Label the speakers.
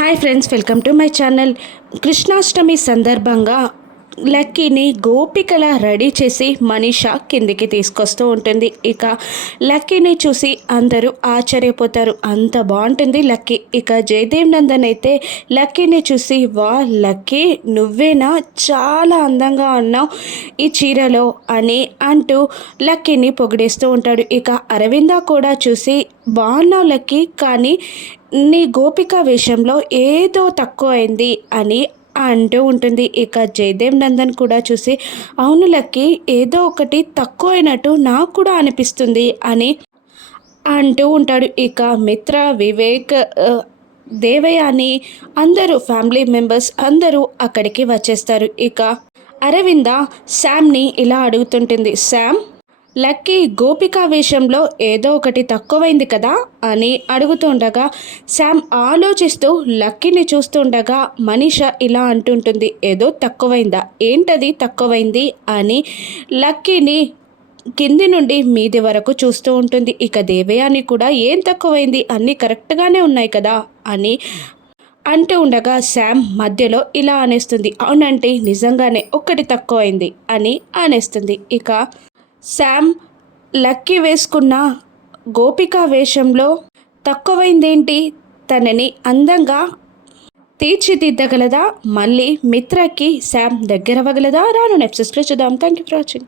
Speaker 1: Hi friends welcome to my channel Krishnashtami సందర్భంగా లక్కీని గోపికల రెడీ చేసి మనీషా కిందికి తీసుకొస్తూ ఉంటుంది. ఇక లక్కీని చూసి అందరూ ఆశ్చర్యపోతారు. అంత బాగుంటుంది లక్కీ. ఇక జయదేవ్ నందన్ అయితే లక్కీని చూసి వా లక్కీ నువ్వేనా? చాలా అందంగా ఉన్నావు ఈ చీరలో అని అంటూ లక్కీని పొగిడేస్తూ ఉంటాడు. ఇక అరవింద కూడా చూసి బాగున్నావు లక్కీ కానీ నీ గోపిక విషయంలో ఏదో తక్కువ అయింది అని అంటూ ఉంటుంది. ఇక జయదేవ్ నందన్ కూడా చూసి అవును లక్కి ఏదో ఒకటి తక్కువ అయినట్టు నాకు కూడా అనిపిస్తుంది అని అంటూ ఉంటాడు. ఇక మిత్ర వివేక్ దేవయ్య అని అందరూ ఫ్యామిలీ మెంబర్స్ అందరూ అక్కడికి వచ్చేస్తారు. ఇక అరవింద శామ్ని ఇలా అడుగుతుంటుంది శామ్ లక్కీ గోపికా వేషంలో ఏదో ఒకటి తక్కువైంది కదా అని అడుగుతుండగా శామ్ ఆలోచిస్తూ లక్కీని చూస్తుండగా మనీష ఇలా అంటుంటుంది ఏదో తక్కువైందా? ఏంటది తక్కువైంది? అని లక్కీని కింది నుండి మీది వరకు చూస్తూ ఉంటుంది. ఇక దేవయాని కూడా ఏం తక్కువైంది? అన్నీ కరెక్ట్గానే ఉన్నాయి కదా? అని అంటూ ఉండగా శామ్ మధ్యలో ఇలా అనేస్తుంది అవునంటే నిజంగానే ఒక్కటి తక్కువైంది అని అనేస్తుంది. ఇక శామ్ లక్కీ వేసుకున్న గోపిక వేషంలో తక్కువైందేంటి? తనని అందంగా తీర్చిదిద్దగలదా? మళ్ళీ మిత్రకి శామ్ దగ్గరవ్వగలదా? రాను నెప్సెస్లో చూద్దాం. Thank you for watching.